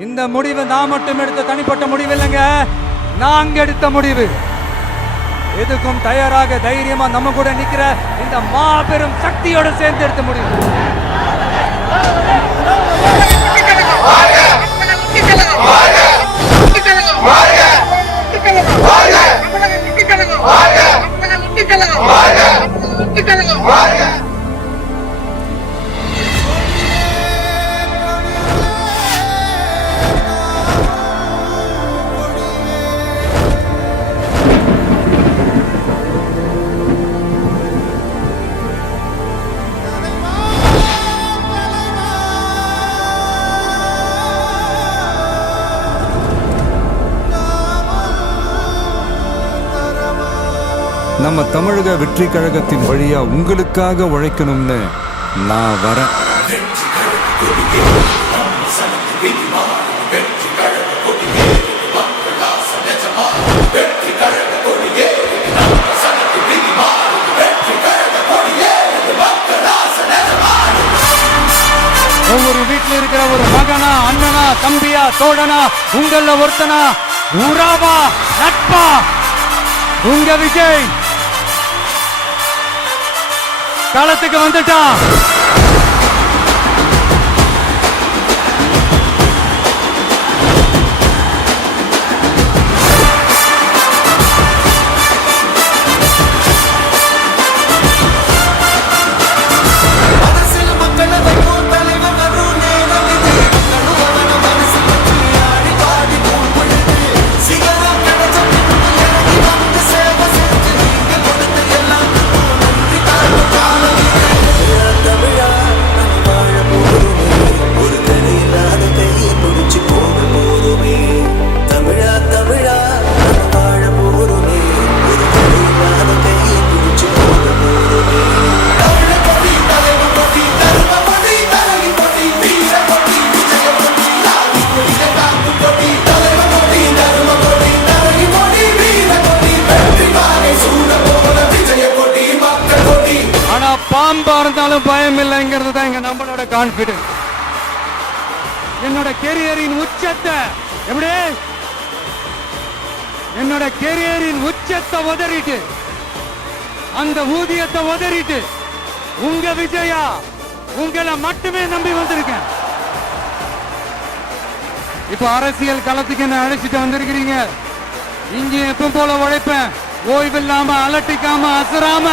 இந்த முடிவு நான் மட்டும் எடுத்த தனிப்பட்ட முடிவு இல்லைங்க, நாங்க எடுத்த முடிவு. எதுக்கும் தயாராக தைரியமா நம்ம கூட நிக்கிற இந்த மாபெரும் சக்தியோட சேர்ந்து எடுத்த முடிவு. நம்ம தமிழக வெற்றி கழகத்தின் வழியா உங்களுக்காக உழைக்கணும்னு நான் வரேன். ஒவ்வொரு வீட்டில் இருக்கிற ஒரு மகனா, அண்ணனா, தம்பியா, தோழனா, உங்கள ஒருத்தனா, உறவா, நட்பா, உங்க விஜய் களத்துக்கு வந்துட்டான். பாம்பா இருந்தாலும் பயம் இல்லைங்கிறது தான் எங்க நம்மளோட கான்பிடன்ஸ். என்னோட கெரியரின் உச்சத்தை எப்படி என்னோட கெரியரின் உச்சத்தை உதறிட்டு, அந்த ஊதியத்தை உதறிட்டு, உங்க விஜயா உங்களை மட்டுமே நம்பி வந்திருக்கேன். இப்ப அரசியல் களத்துக்கு என்ன அழைச்சிட்டு வந்திருக்கிறீங்க. இங்கே எப்ப போல உழைப்பேன், ஓய்வில்லாம, அலட்டிக்காம, அசராம